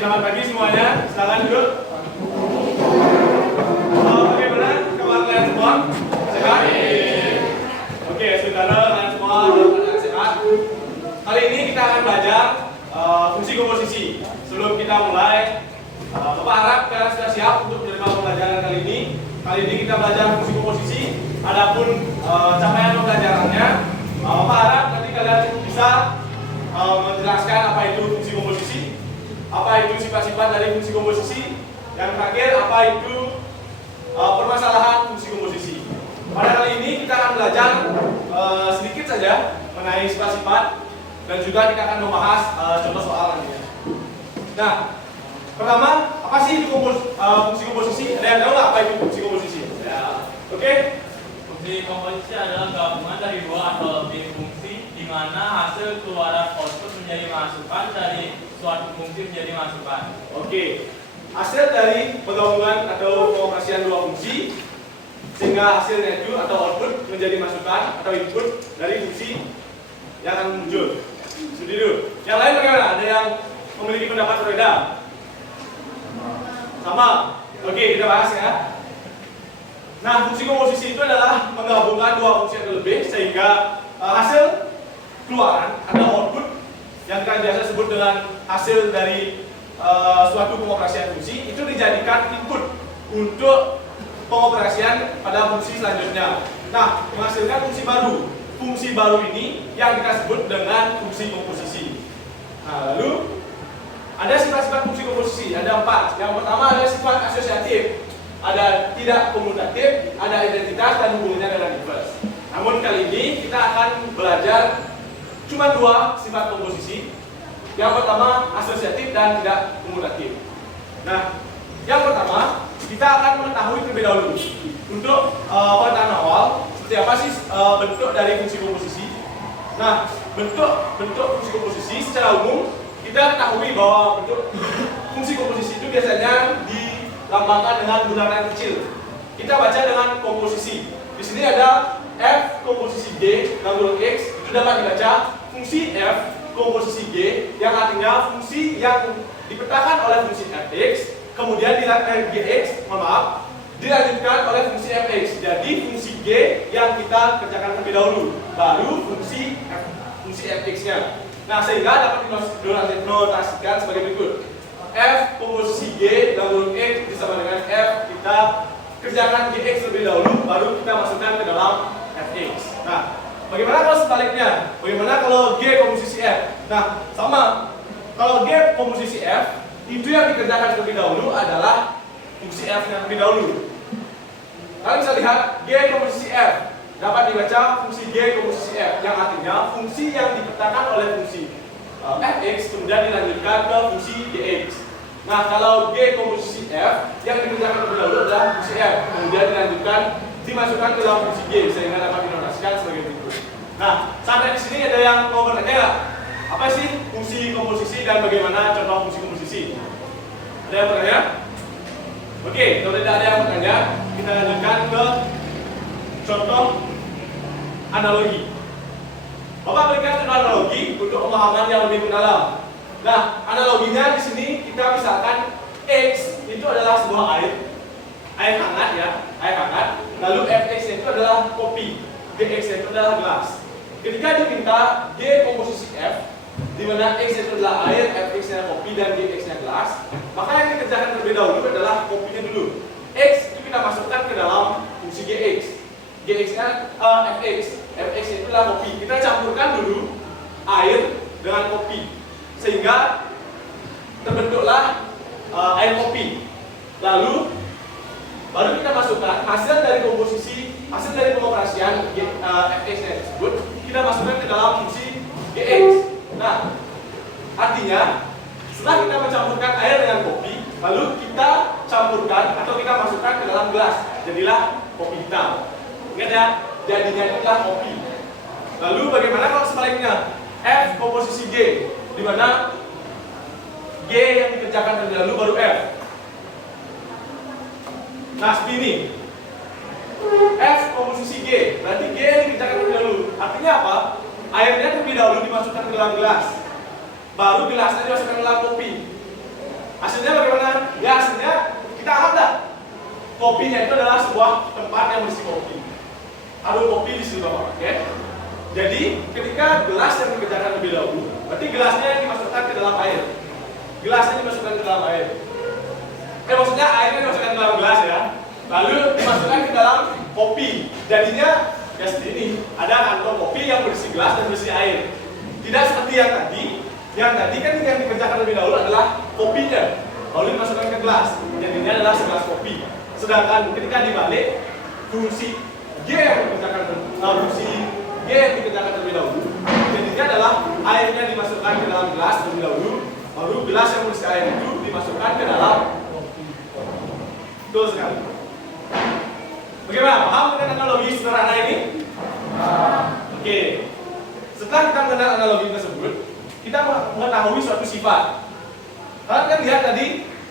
selamat pagi semuanya. Silakan duduk. Bagaimana kabar kalian semua? Sehat? Oke, saudara kalian semua dalam keadaan sehat. Kali ini kita akan belajar fungsi komposisi. Sebelum kita mulai, Bapak harap kalian sudah siap untuk menerima pembelajaran kali ini. Kali ini kita belajar fungsi komposisi. Adapun capaian pembelajarannya, Bapak harap nanti kalian bisa menjelaskan apa itu fungsi komposisi, apa itu sifat-sifat dari fungsi komposisi, yang terakhir apa itu permasalahan fungsi komposisi. Pada kali ini kita akan belajar sedikit saja mengenai sifat-sifat dan juga kita akan membahas contoh soal nantinya. Nah, pertama, apa sih itu fungsi komposisi? Ada yang tahu nggak apa itu fungsi komposisi? Ya. Oke. Fungsi komposisi adalah gabungan dari dua atau lebih fungsi di mana hasil keluaran output menjadi masukan dari suatu fungsi menjadi masukan. Oke. Hasil dari penggabungan atau pengoperasian dua fungsi sehingga hasilnya itu atau output menjadi masukan atau input dari fungsi yang akan muncul. Studi dulu. Yang lain bagaimana? Ada yang memiliki pendapat berbeda? Sama. Oke, kita bahas ya. Nah, fungsi komposisi itu adalah menggabungkan dua fungsi atau lebih sehingga hasil keluaran atau output yang kita biasa sebut dengan hasil dari suatu pengoperasian fungsi itu dijadikan input untuk pengoperasian pada fungsi selanjutnya. Nah, menghasilkan fungsi baru. Fungsi baru ini yang kita sebut dengan fungsi komposisi. Nah, lalu ada sifat-sifat fungsi komposisi, ada 4. Yang pertama ada sifat asosiatif, ada tidak komutatif, ada identitas dan hubungannya dengan inverse. Namun kali ini kita akan belajar cuma 2 sifat komposisi. Yang pertama asosiatif dan tidak komutatif. Nah, yang pertama kita akan mengetahui terlebih dahulu untuk pengetahuan awal seperti apa sih bentuk dari fungsi komposisi. Nah, bentuk fungsi komposisi secara umum kita ketahui bahwa bentuk fungsi komposisi itu biasanya dilambangkan dengan bulanan kecil. Kita baca dengan komposisi. Di sini ada f komposisi g gangguan x, itu dapat dibaca fungsi f komposisi g yang artinya fungsi yang dipetakan oleh fungsi fx, kemudian dilanjutkan oleh fungsi fx. Jadi fungsi g yang kita kerjakan terlebih dahulu, baru fungsi fx-nya. Nah, sehingga dapat dinotasikan sebagai berikut. F komposisi G gangguan X disama dengan F, kita kerjakan Gx terlebih dahulu, baru kita masukkan ke dalam Fx. Nah, bagaimana kalau sebaliknya? Bagaimana kalau G komposisi F? Nah, sama. Kalau G komposisi F, itu yang dikerjakan terlebih dahulu adalah fungsi F yang terlebih dahulu. Kalian bisa lihat G komposisi F dapat dibaca fungsi G komposisi F, yang artinya fungsi yang dipetakan oleh fungsi Fx kemudian dilanjutkan ke fungsi Gx. Nah, kalau G komposisi F yang dikerjakan terlebih dahulu adalah fungsi F, kemudian dimasukkan ke dalam fungsi G sehingga dapat dinotasikan sebagai berikut. Nah, sampai di sini ada yang mau bertanya nggak? Apa sih fungsi komposisi dan bagaimana contoh fungsi komposisi? Ada yang bertanya? Oke, kalau tidak ada yang bertanya, kita lanjutkan ke contoh analogi. Bapak berikan contoh analogi untuk pemahaman yang lebih mendalam. Nah, analoginya di sini kita misalkan X itu adalah sebuah air hangat ya, air hangat. Lalu Fx itu adalah kopi, Gx itu adalah gelas. Ketika diminta G komposisi F, di mana X itu adalah air, Fx-nya kopi dan Gx-nya gelas, maka yang dikerjakan terlebih dahulu adalah kopinya dulu. X itu kita masukkan ke dalam fungsi Gx. Gx-nya Fx, Fx itu adalah kopi. Kita campurkan dulu air dengan kopi sehingga terbentuklah air kopi. Lalu baru kita masukkan hasil dari komposisi, hasil dari pengoperasian Fx-nya tersebut kita masukkan ke dalam fungsi Gx. Nah, artinya setelah kita mencampurkan air dengan kopi, lalu kita campurkan atau kita masukkan ke dalam gelas, jadilah kopi hitam. Ingat ya, jadinya itu adalah kopi. Lalu bagaimana kalau sebaliknya? F komposisi G, di mana G yang dikerjakan terlebih dahulu baru F. Nah, seperti ini. F komposisi G, berarti G yang dikerjakan terlebih dahulu. Artinya apa? Airnya terlebih dahulu dimasukkan ke dalam gelas, baru gelasnya dimasukkan ke dalam kopi. Hasilnya bagaimana? Ya hasilnya kita anggaplah kopinya itu adalah sebuah tempat yang berisi kopi. Ada kopi di situ Bapak, oke? Jadi ketika gelas yang dikerjakan lebih dahulu, berarti gelasnya yang dimasukkan ke dalam air. Gelasnya dimasukkan ke dalam air. Maksudnya airnya dimasukkan ke dalam gelas ya. Lalu dimasukkan ke dalam kopi. Jadinya ya seperti ini. Ada kantong kopi yang berisi gelas dan berisi air. Tidak seperti yang tadi. Yang tadi kan yang dikerjakan lebih dahulu adalah kopinya. Lalu dimasukkan ke gelas. Jadinya adalah segelas kopi. Sedangkan ketika dibalik, fungsi G yang dikerjakan terlebih dahulu. Jadinya adalah airnya dimasukkan ke dalam gelas terlebih dahulu. Lalu gelas yang berisi air itu dimasukkan ke dalam kopi. Betul sekali. Bagaimana? Paham dengan analogi sederhana ini? Oke. Setelah kita mengenal analogi tersebut, kita mengetahui suatu sifat. Kalian kan lihat tadi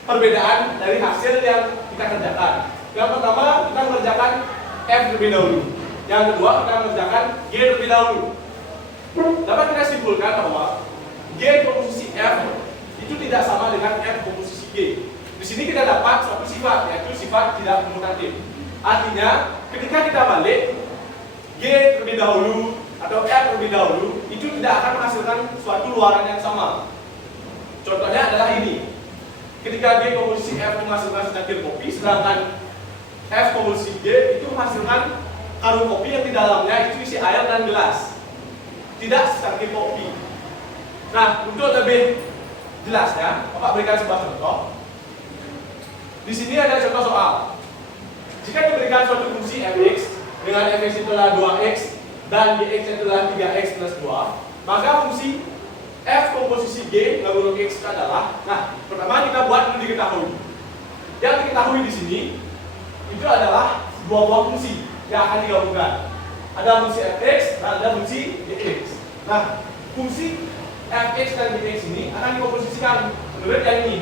perbedaan dari hasil yang kita kerjakan. Yang pertama kita mengerjakan F terlebih dahulu. Yang kedua kita mengerjakan G terlebih dahulu. Dapat kita simpulkan bahwa G komposisi F itu tidak sama dengan F komposisi G. Di sini kita dapat suatu sifat, yaitu sifat tidak komutatif. Artinya ketika kita balik G terlebih dahulu atau F terlebih dahulu, itu tidak akan menghasilkan suatu luaran yang sama. Contohnya adalah ini. Ketika G komposisi F menghasilkan secangkir kopi, sedangkan F komposisi G itu menghasilkan karung kopi yang di dalamnya itu isi air dan gelas, tidak secangkir kopi. Nah, untuk lebih jelasnya, Bapak berikan sebuah contoh. Di sini ada contoh soal. Jika diberikan suatu fungsi fx dengan fx itu adalah 2x dan gx itu adalah 3x plus 2, maka fungsi f komposisi g gabung x adalah, nah, pertama kita buat dulu diketahui. Yang diketahui di sini itu adalah dua buah fungsi yang akan digabungkan. Ada fungsi fx dan ada fungsi gx. Nah, fungsi fx dan gx ini akan dikomposisikan menurut yang ini.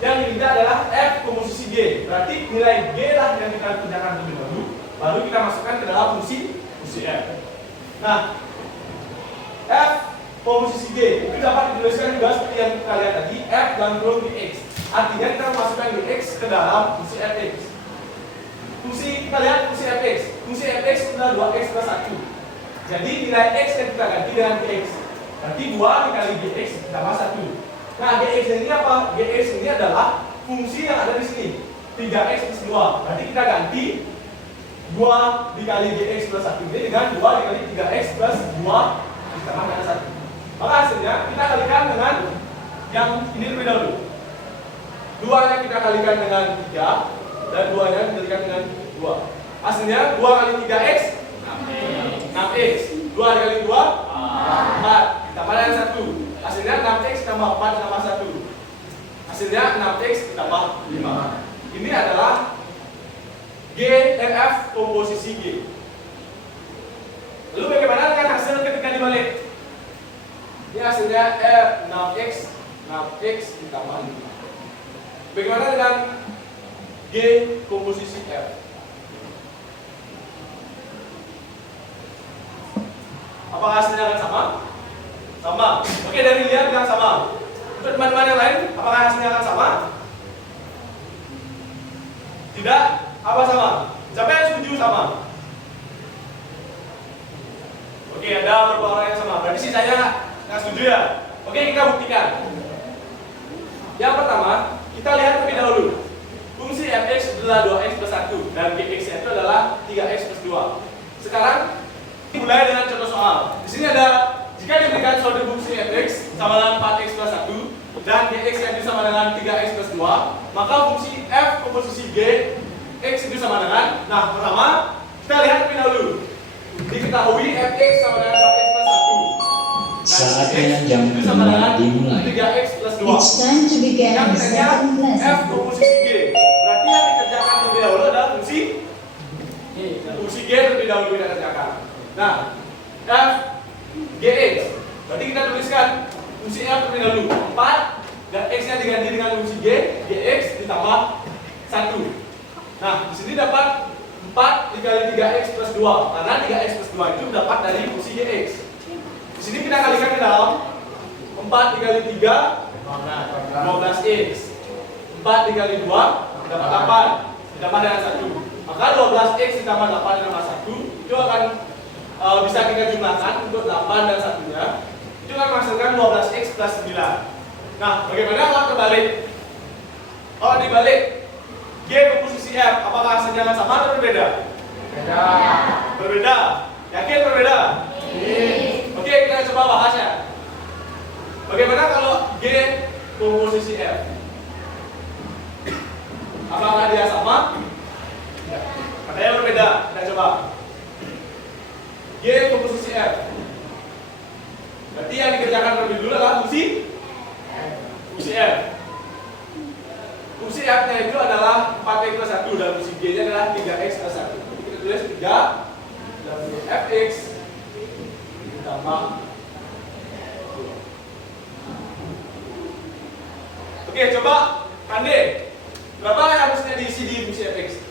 Yang ini adalah f komposisi g. Berarti nilai g lah yang kita kerjakan terlebih dahulu, baru kita masukkan ke dalam fungsi f. Nah, f komposisi g itu dapat dituliskan juga seperti yang kita lihat tadi, f dan kurung dx. Artinya kita memasukkan dx ke dalam fungsi fx. Fungsi kita lihat fungsi fx. Fungsi fx adalah 2x plus 1. Jadi nilai x yang kita ganti dengan gx. Berarti 2 dikali gx ditambah 1. Nah, gx ini apa? Gx ini adalah fungsi yang ada di sini, 3x plus 2. Berarti kita ganti 2 dikali gx plus 1 ini dengan 2 dikali 3x plus 2 ditambah dengan 1. Maka hasilnya kita kalikan dengan yang ini terlebih dahulu. 2 nya kita kalikan dengan 3 dan 2 nya dikalikan dengan 2. Hasilnya 2 kali 3x 6x. 2 dikali 2 4 ditambah dengan 1. Hasilnya 6x tambah 4 tambah 1. Hasilnya 6x tambah 5. Ini adalah F komposisi G. Lalu bagaimana dengan hasil ketika dibalik? Ini hasilnya 6x ditambah 5. Bagaimana dengan G komposisi F? Apakah hasilnya akan sama? Sama. Oke, dari Lia bilang sama. Untuk teman-teman yang lain, apakah hasilnya akan sama? Tidak? Apa sama? Siapa yang setuju sama? Oke, ada beberapa orang yang sama. Berarti sisanya nggak setuju ya? Oke, kita buktikan. Yang pertama, kita lihat terlebih dahulu. Fungsi fx adalah 2x plus 1 dan gx itu adalah 3x plus 2. Sekarang mulai dengan contoh soal. Di sini ada, jika diberikan suatu fungsi fx sama dengan 4x plus 1 dan gx yang itu sama dengan 3x plus 2, maka fungsi f komposisi g x itu sama dengan, nah pertama kita lihat terlebih dahulu. Diketahui fx sama dengan 4x plus 1 dan Saatnya gx jam itu sama dengan dimulai. 3x plus 2. It's time to begin Yang the ketiganya second f lesson. komposisi g. Berarti yang dikerjakan terlebih dahulu adalah fungsi g terlebih dahulu kita kerjakan. Nah, f gx. Berarti kita tuliskan fungsi f terlebih dahulu 4 dan x nya diganti dengan fungsi g, gx ditambah 1. Nah, di sini dapat 4 dikali 3x plus 2 karena 3x plus 2 itu dapat dari fungsi gx. Di sini kita kalikan ke dalam 4 dikali 3 15x 4 dikali 2 dapat 8 ditambah dengan 1. Maka 12x ditambah 8 ditambah 1 itu akan bisa kita jumlahkan untuk 8 dan 1-nya. Itu akan menghasilkan 12x plus 9. Nah, bagaimana kalau terbalik? Kalau dibalik G ke posisi F, apakah hasilnya akan sama atau berbeda? Berbeda. Yakin berbeda? Oke, kita coba bahas ya. Bagaimana kalau G ke posisi F? Apakah dia sama? Katanya berbeda. Kita coba. G ke posisi F. Berarti yang dikerjakan terlebih dulu adalah fungsi F. Fungsi F-nya itu adalah 4x plus 1 dan fungsi G-nya adalah 3x plus 1. Jadi kita tulis 3 dan fx ditambah 2. Oke, coba Pande. Berapa yang harusnya diisi di fungsi fx?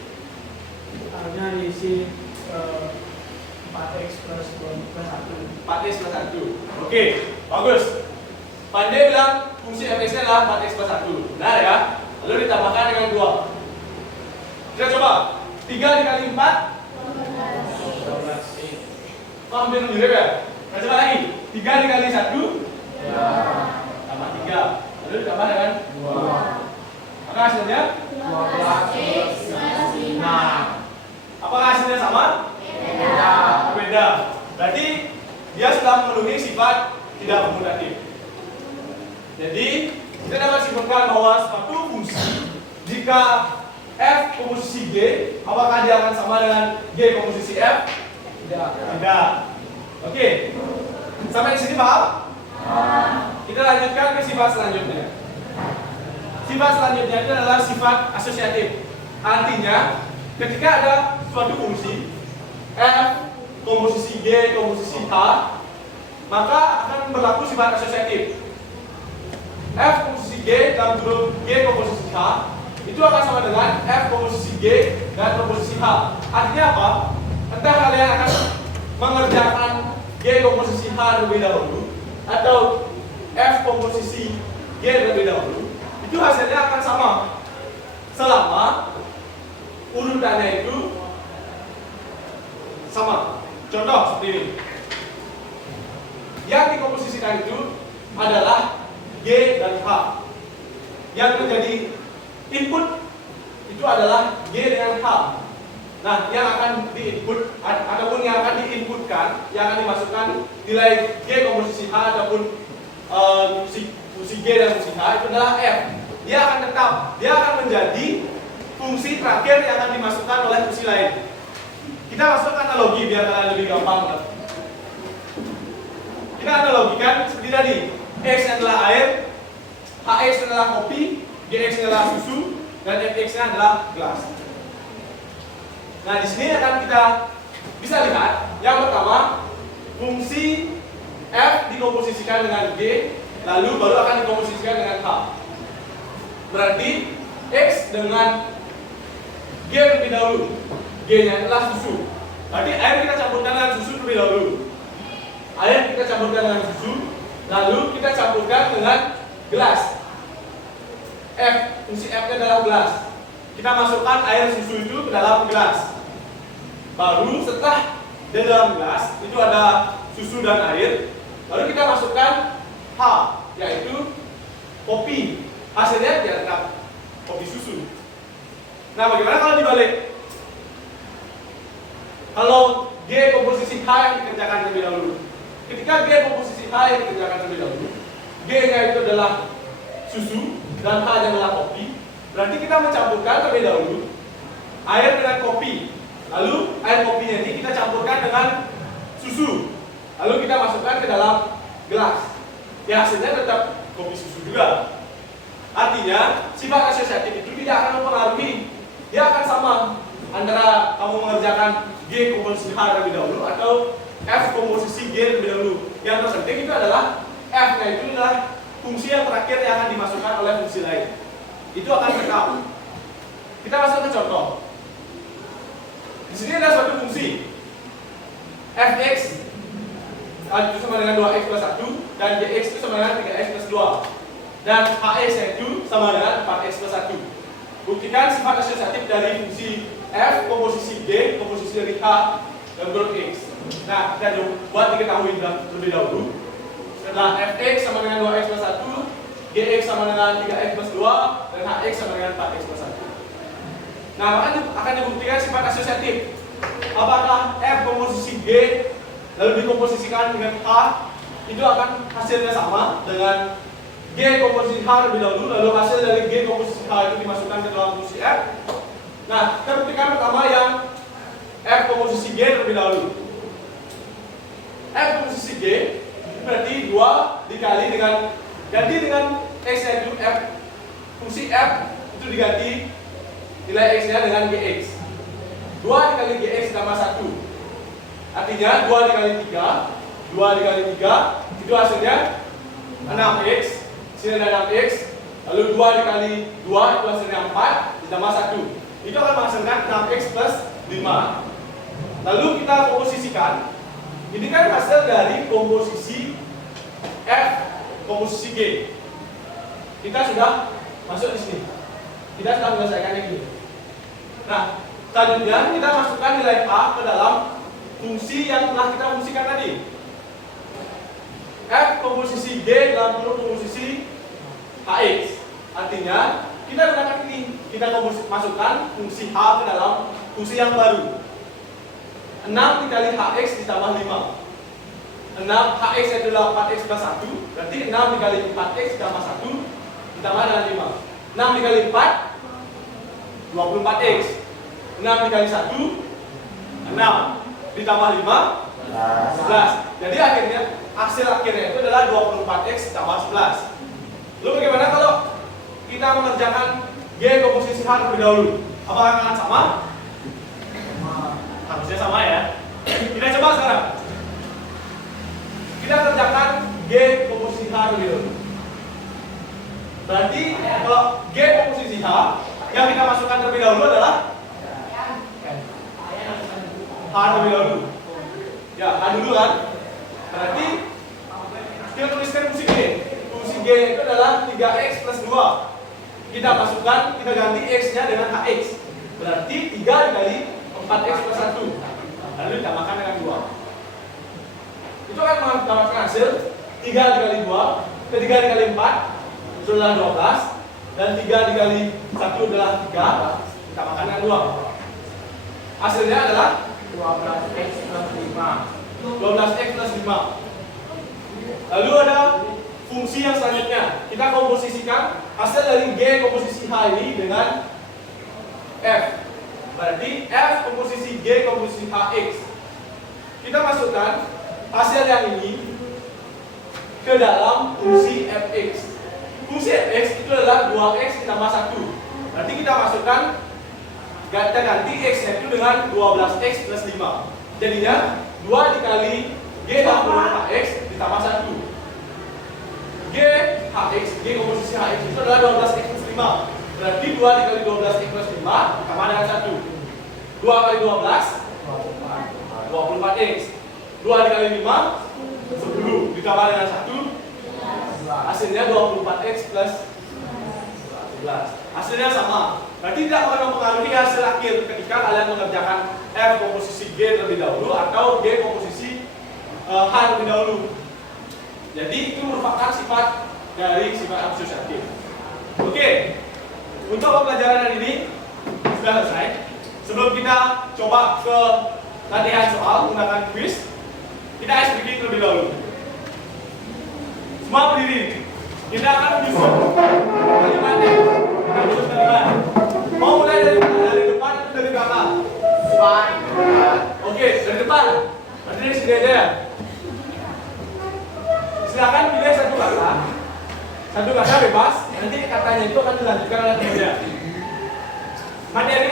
Harusnya diisi 4x plus 1. 4x plus 1. Oke, bagus. Pande bilang fungsi fx-nya adalah 4x plus 1. Benar ya? Lalu ditambahkan dengan 2. Kita coba. 3 dikali 4 12. Oh, hampir mirip ya? Kita coba lagi. 3 dikali 1 tambah 3. Lalu ditambah dengan 2. Maka hasilnya 12x plus 5. apakah hasilnya sama? Berbeda. Berarti dia sudah memenuhi sifat tidak komutatif. Jadi kita dapat simpulkan bahwa suatu fungsi jika f komposisi G, apakah dia akan sama dengan G komposisi F? Tidak. Oke. Sampai di sini paham? Kita lanjutkan ke sifat selanjutnya. Sifat selanjutnya itu adalah sifat asosiatif. Artinya, ketika ada suatu fungsi f komposisi G komposisi H, maka akan berlaku sifat asosiatif. F komposisi G dalam grup G komposisi H itu akan sama dengan F komposisi G dan komposisi H. Artinya apa? Entah kalian akan mengerjakan G komposisi H terlebih dahulu atau F komposisi G terlebih dahulu, itu hasilnya akan sama selama urutannya itu sama. Contoh seperti ini. Yang dikomposisikan itu adalah G dan H. Yang menjadi input itu adalah G dengan H. Nah, yang akan diinput ataupun yang akan diinputkan, yang akan dimasukkan nilai G komposisi H ataupun fungsi G dan fungsi H itu adalah F. Dia akan tetap, dia akan menjadi fungsi terakhir yang akan dimasukkan oleh fungsi lain. Kita masuk analogi biar kalian lebih gampang. Kita analogikan seperti tadi. X adalah air, HX adalah kopi, GX adalah susu, dan FX-nya adalah gelas. Nah, di sini akan kita bisa lihat yang pertama fungsi F dikomposisikan dengan G, lalu baru akan dikomposisikan dengan H. Berarti X dengan G terlebih dahulu. G-nya adalah susu. Berarti air kita campurkan dengan susu terlebih dahulu. Air kita campurkan dengan susu, lalu kita campurkan dengan gelas. F, fungsi F-nya adalah gelas. Kita masukkan air susu itu ke dalam gelas. Baru setelah di dalam gelas itu ada susu dan air, lalu kita masukkan H, yaitu kopi. Hasilnya dianggap kopi susu. Nah, bagaimana kalau dibalik? Kalau G komposisi H yang dikerjakan terlebih dahulu. Ketika G komposisi H yang dikerjakan terlebih dahulu, G-nya itu adalah susu dan H-nya adalah kopi. Berarti kita mencampurkan terlebih dahulu air dengan kopi. Lalu air kopinya ini kita campurkan dengan susu. Lalu kita masukkan ke dalam gelas. Ya, hasilnya tetap kopi susu juga. Artinya sifat asosiatif itu tidak akan mempengaruhi. Dia akan sama antara kamu mengerjakan G komposisi H terlebih dahulu atau F komposisi G terlebih dahulu. Yang terpenting itu adalah F-nya itu adalah fungsi yang terakhir yang akan dimasukkan oleh fungsi lain. Itu akan tetap. Kita masuk ke contoh. Di sini ada suatu fungsi fx itu sama dengan 2x plus 1 dan gx itu sama dengan 3x plus 2. dan Hx yaitu sama dengan 4x plus 1. Buktikan sifat asosiatif dari fungsi f komposisi g komposisi dari h dan bentuk x. Nah, kita buat diketahui terlebih dahulu. Setelah fx sama dengan 2x plus 1, gx sama dengan 3x plus 2, dan hx sama dengan 4x plus 1. Nah, akan dibuktikan sifat asosiatif. Apakah f komposisi g lalu dikomposisikan dengan h, itu akan hasilnya sama dengan g komposisi h lebih dahulu, lalu hasil dari g komposisi h itu dimasukkan ke dalam fungsi f. Nah, kita buktikan pertama yang f komposisi g terlebih dahulu. F komposisi g berarti 2 dikali dengan ganti dengan x yaitu f fungsi f itu diganti nilai x nya dengan gx. 2 dikali gx tambah 1 artinya 2 dikali 3, 2 dikali 3 itu hasilnya 6x, sini ada 6x, lalu 2 dikali 2 itu hasilnya 4 ditambah 1 itu akan menghasilkan 6x plus 5. Lalu kita komposisikan, ini kan hasil dari komposisi f komposisi g. Kita sudah masuk di sini, kita sudah menyelesaikan yang ini. Nah, selanjutnya kita masukkan nilai a ke dalam fungsi yang telah kita fungsikan tadi. F komposisi G dalam bentuk komposisi Hx. Artinya kita gunakan ini, kita masukkan fungsi H ke dalam fungsi yang baru. 6 dikali Hx ditambah 5. 6 Hx adalah 4x plus 1, berarti 6 dikali 4x ditambah 1 ditambah dengan 5. 6 dikali 4 24x. 6 dikali 1 6 ditambah 5 11. Jadi hasil akhirnya itu adalah 24x tambah 11. Lalu bagaimana kalau kita mengerjakan G komposisi H terlebih dahulu? Apakah akan sama? Harusnya sama ya. Kita coba sekarang. Kita kerjakan G komposisi H terlebih dahulu. Berarti kalau G komposisi H yang kita masukkan terlebih dahulu adalah H terlebih dahulu. Ya, H dulu kan. Berarti kita tuliskan fungsi G. Fungsi G itu adalah 3x plus 2. Kita masukkan, kita ganti x-nya dengan hx. Berarti 3 dikali 4x plus 1. Lalu ditambahkan dengan 2. Itu akan mendapatkan hasil 3 dikali 2, 3 dikali 4 itu adalah 12. Dan 3 dikali 1 adalah 3. Ditambahkan dengan 2. Hasilnya adalah 12x plus 5. 12x plus 5. Lalu ada fungsi yang selanjutnya. Kita komposisikan hasil dari G komposisi H ini dengan F. Berarti F komposisi G komposisi Hx. Kita masukkan hasil yang ini ke dalam fungsi Fx. Fungsi Fx itu adalah 2x ditambah 1. Berarti kita masukkan, kita ganti x itu dengan 12x plus 5. Jadinya 2 dikali G Hx ditambah 1. G Hx, G komposisi Hx itu adalah 12x plus 5. Berarti 2 dikali 12x plus 5 sama dengan 1. 2 kali 12 24x. 2 dikali 5 10 ditambah dengan 1 hasilnya 24x plus 11. Hasilnya sama. Berarti tidak akan mempengaruhi hasil akhir ketika kalian mengerjakan F komposisi G terlebih dahulu atau G komposisi H terlebih dahulu. Jadi itu merupakan sifat dari sifat asosiatif. Oke, untuk pembelajaran hari ini sudah selesai. Sebelum kita coba ke latihan soal menggunakan quiz, kita iced breaking terlebih dahulu. Semua berdiri. Kita akan menyusun kalimatnya. Kita menyusun kalimat. Mau mulai dari depan atau dari belakang? Depan. Oke, dari depan. Berarti dari sini aja ya. Silakan pilih satu kata. Satu kata bebas. Nanti katanya itu akan dilanjutkan oleh temannya. Materi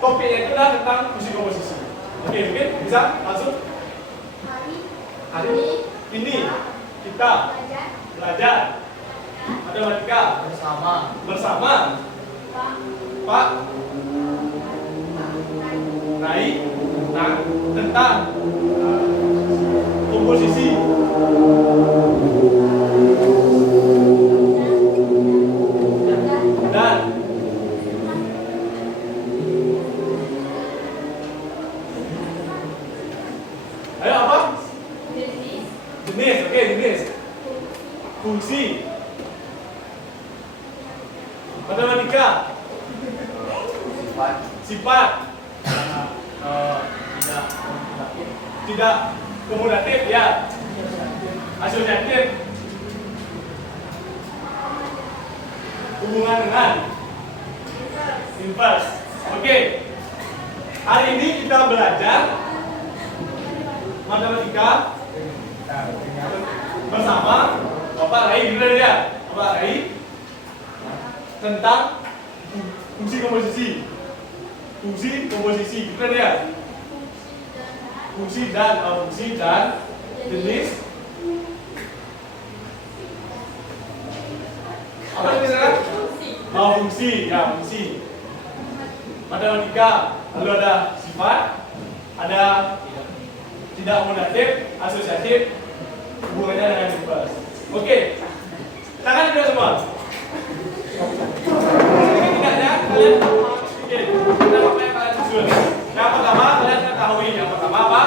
topiknya itu adalah tentang fungsi komposisi. Oke, mungkin bisa langsung. Hari ini kita belajar matematika bersama Pak Rai tentang komposisi. Sifat. Tidak komunatif ya. Asosiatif. Hubungan dengan. Inverse. Oke. Hari ini kita belajar matematika bersama Bapak Rai, gimana ya? Bapak Rai tentang fungsi komposisi. Fungsi komposisi, gimana ya? Fungsi dan jenis. Apa itu misalnya? Fungsi, ya fungsi. Matematika, lalu ada sifat, ada tidak komunatif, asosiatif, hubungannya dengan inverse. Oke, tangan kita semua. Tidaknya kalian sedikit. Apa yang kalian susun? Yang pertama kalian ketahui, yang pertama apa?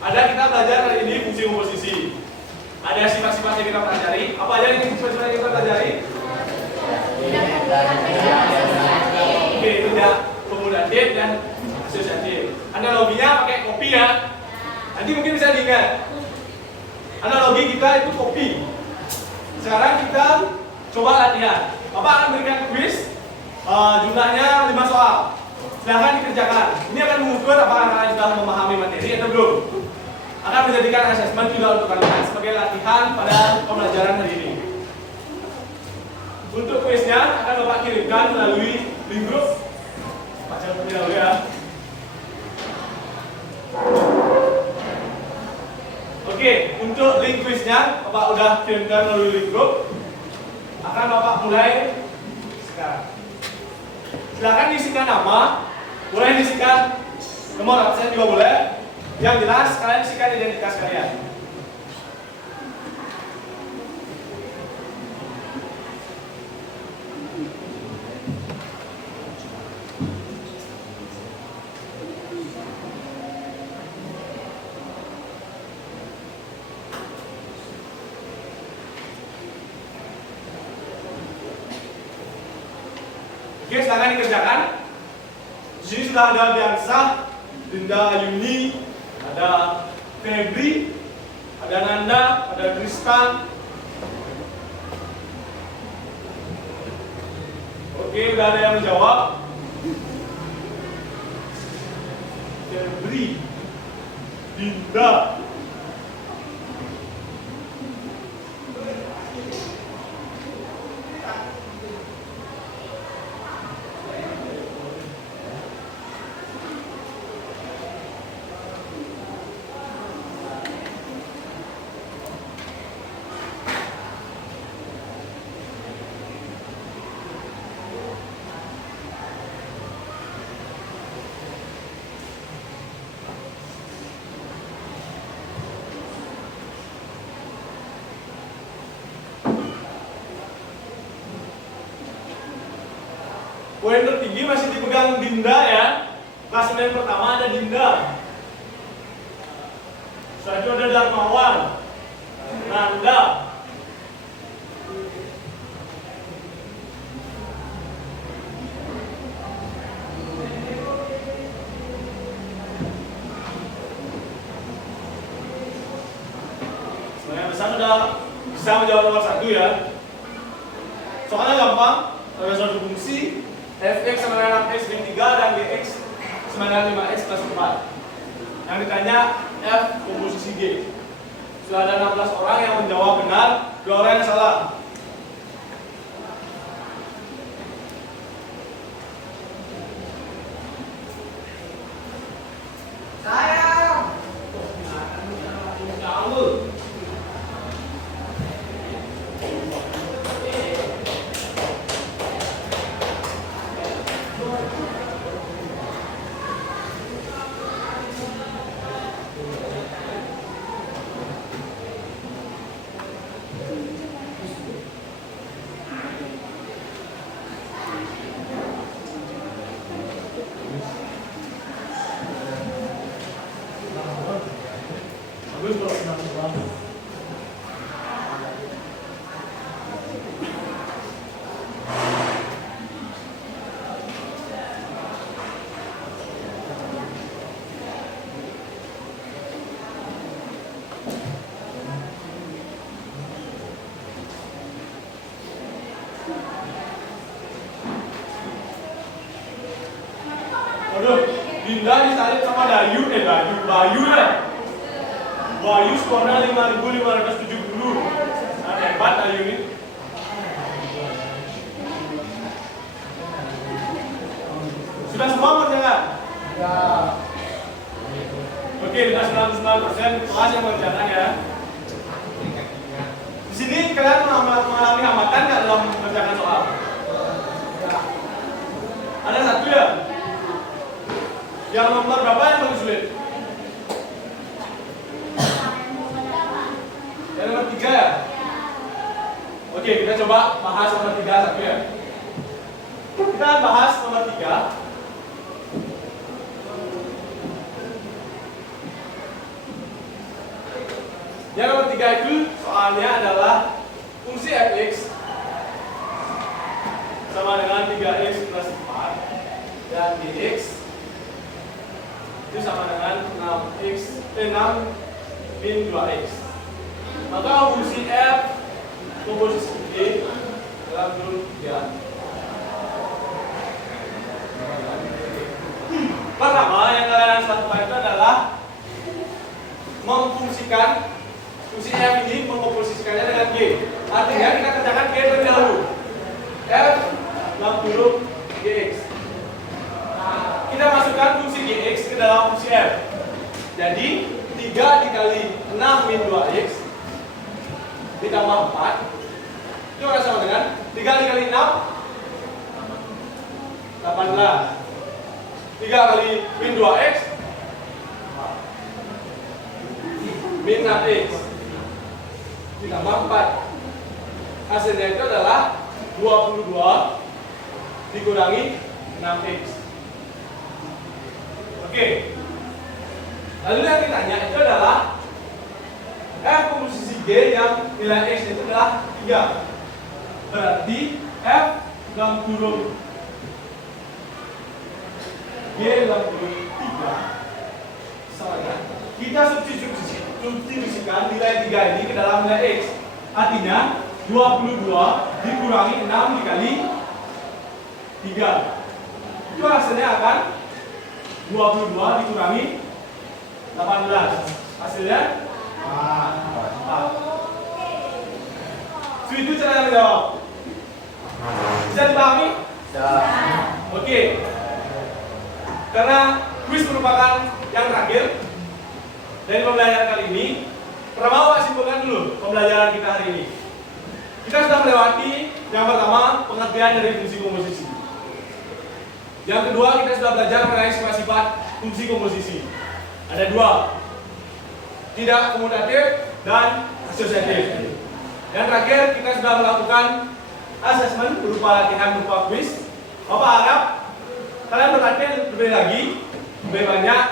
Ada kita belajar hari ini fungsi komposisi. Ada sifat-sifat yang kita pelajari. Apa aja ini sifat-sifat yang kita pelajari? Oke, tidak komunatif dan asosiatif. Analoginya pakai kopi ya. Nanti mungkin bisa diingat. Analogi kita itu kopi. Sekarang kita coba latihan. Bapak akan berikan kuis. Jumlahnya 5 soal. Silahkan dikerjakan. Ini akan mengukur apakah kalian sudah memahami materi atau belum. Akan menjadikan asesmen juga untuk kalian sebagai latihan pada pembelajaran hari ini. Untuk kuisnya akan Bapak kirimkan melalui link grup. Baca terlebih dahulu ya. Oke, untuk link kuisnya Bapak udah kirimkan melalui link grup. Akan Bapak mulai sekarang. Silakan diisikan nama, boleh diisikan nomor absen juga boleh. Yang jelas kalian isikan identitas kalian. Oke, silakan dikerjakan. Di sini sudah ada Biansa, Dinda Ayuni, ada Febri, ada Nanda, ada Kristan. Oke, udah ada yang menjawab. Febri, Dinda. Poin tertinggi masih dipegang Dinda ya. Klasemen pertama ada Dinda. Setelah itu ada Darmawan, Nanda, sebagian besar sudah bisa menjawab nomor 1 ya. Soalnya gampang, ada suatu fungsi fx sama dengan x min 3 dan gx sama dengan 5x plus 4. Yang ditanya f komposisi G. Sudah ada 16 orang yang menjawab benar, 2 orang yang salah. Aduh, Dinda disalib sama Bayu ya. Bayu skornya 5.570. Nah, hebat Bayu ini. Sudah semua mengerjakan? Ya. Oke, sudah 99% kelas yang mengerjakan ya. Di sini kalian mengalami hambatan nggak dalam mengerjakan soal? Ya. Ada satu ya? Yang nomor berapa yang paling sulit? Yang nomor 3 ya? Oke, kita coba bahas nomor 3 satu ya. Kita bahas nomor 3. Yang nomor 3 itu soalnya adalah fungsi fx sama dengan 3x plus 4 dan dx itu sama dengan 6 min 2x. Maka fungsi f komposisi G dalam kurung 3. Pertama yang kalian harus lakukan itu adalah memfungsikan fungsi f ini, memposisikannya dengan G. Artinya kita kerjakan G terlebih dahulu. F dalam kurung Gx. Kita masukkan fungsi Gx ke dalam fungsi f. Jadi 3 dikali 6 min 2x ditambah 4 itu akan sama dengan 3 dikali 6 18. 3 kali min 2x min 6x ditambah 4. Hasilnya itu adalah 22 dikurangi 6x. Oke. Lalu yang ditanya itu adalah f komposisi G yang nilai x itu adalah 3. Berarti f dalam kurung G dalam kurung 3 sama dengan kita substitusikan nilai 3 ini ke dalam nilai x. Artinya 22 dikurangi 6 dikali 3. Itu hasilnya akan 22 dikurangi 18. Hasilnya 4. Itu cara yang menjawab. Bisa dipahami? Ya. Oke. Karena kuis merupakan yang terakhir dari pembelajaran kali ini, pertama Pak simpulkan dulu pembelajaran kita hari ini. Kita sudah melewati yang pertama pengertian dari fungsi komposisi. Yang kedua kita sudah belajar mengenai sifat-sifat fungsi komposisi. Ada 2, tidak komutatif dan asosiatif. Yang terakhir kita sudah melakukan asesmen berupa latihan berupa kuis. Bapak harap kalian berlatih lebih lagi, lebih banyak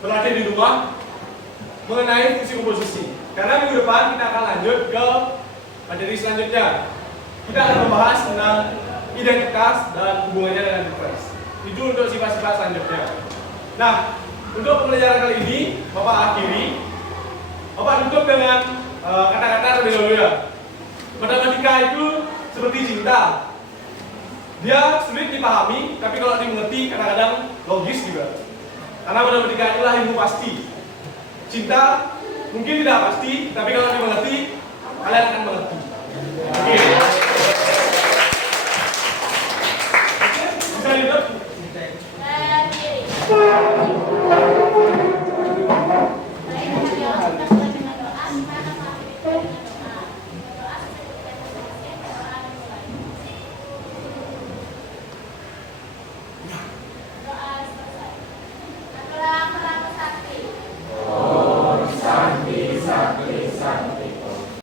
berlatih di rumah mengenai fungsi komposisi. Karena minggu depan kita akan lanjut ke materi selanjutnya. Kita akan membahas tentang identitas dan hubungannya dengan referensi. Itu untuk sifat-sifat selanjutnya. Nah, untuk pembelajaran kali ini, Bapak akhiri. Bapak tutup dengan kata-kata terlebih dahulu ya. Matematika itu seperti cinta. Dia sulit dipahami, tapi kalau dimengerti kadang-kadang logis juga. Karena matematika itulah ilmu pasti. Cinta mungkin tidak pasti, tapi kalau dimengerti, kalian akan mengerti. Oke. Bisa ditutup?